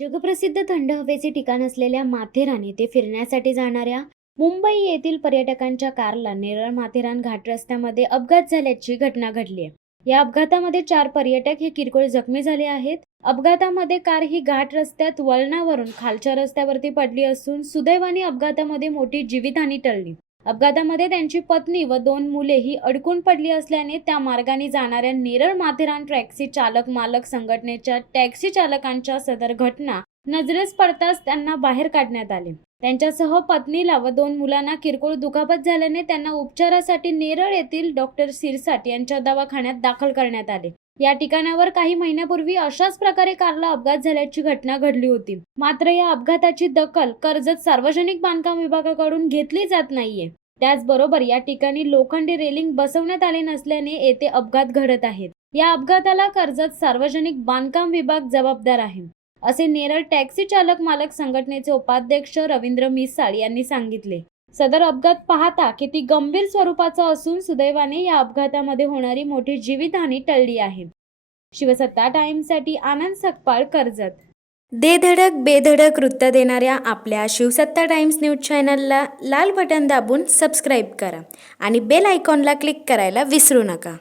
जगप्रसिद्ध थंड हवेचे ठिकाण असलेल्या माथेरान येथे फिरण्यासाठी जाणाऱ्या मुंबई येथील पर्यटकांच्या कारला नेरळ माथेरान घाट रस्त्यामध्ये अपघात झाल्याची घटना घडली आहे। या अपघातामध्ये 4 पर्यटक हे किरकोळ जखमी झाले आहेत। अपघातामध्ये कार ही घाट रस्त्यात वळणावरून खालच्या रस्त्यावरती पडली असून सुदैवाने अपघातामध्ये मोठी जीवितहानी टळली। अपघातामध्ये त्यांची पत्नी व 2 मुले ही अडकून पडली असल्याने त्या मार्गाने जाणाऱ्या नेरळ माथेरान टॅक्सी चालक मालक संघटनेच्या टॅक्सी चालकांच्या सदर घटना नजरेस पडताच त्यांना बाहेर काढण्यात आले। त्यांच्यासह पत्नीला व 2 मुलांना किरकोळ दुखापत झाल्याने त्यांना उपचारासाठी नेरळ येथील डॉक्टर सिरसाट यांच्या दवाखान्यात दाखल करण्यात आले। या ठिकाणावर काही महिन्यापूर्वी अशाच प्रकारे कारला अपघात झाल्याची घटना घडली होती। मात्र या अपघाताची दखल कर्जत सार्वजनिक बांधकाम विभागाकडून घेतली जात नाहीये। त्याचबरोबर या ठिकाणी लोखंडी रेलिंग बसवण्यात आले नसल्याने येथे अपघात घडत आहेत। या अपघाताला कर्जत सार्वजनिक बांधकाम विभाग जबाबदार आहे, असे नेरळ टॅक्सी चालक मालक संघटनेचे उपाध्यक्ष रवींद्र मिसाळ यांनी सांगितले। सदर अपघात पाहता किती गंभीर स्वरूपाचा असून सुदैवाने या अपघातामध्ये होणारी मोठी जीवितहानी टळली आहे। शिवसत्ता टाइम्ससाठी आनंद सकपाळ, कर्जत। दे धडक बेधडक वृत्त देणाऱ्या आपल्या शिवसत्ता टाइम्स न्यूज चॅनलला लाल बटन दाबून सबस्क्राईब करा आणि बेल आयकॉनला क्लिक करायला विसरू नका।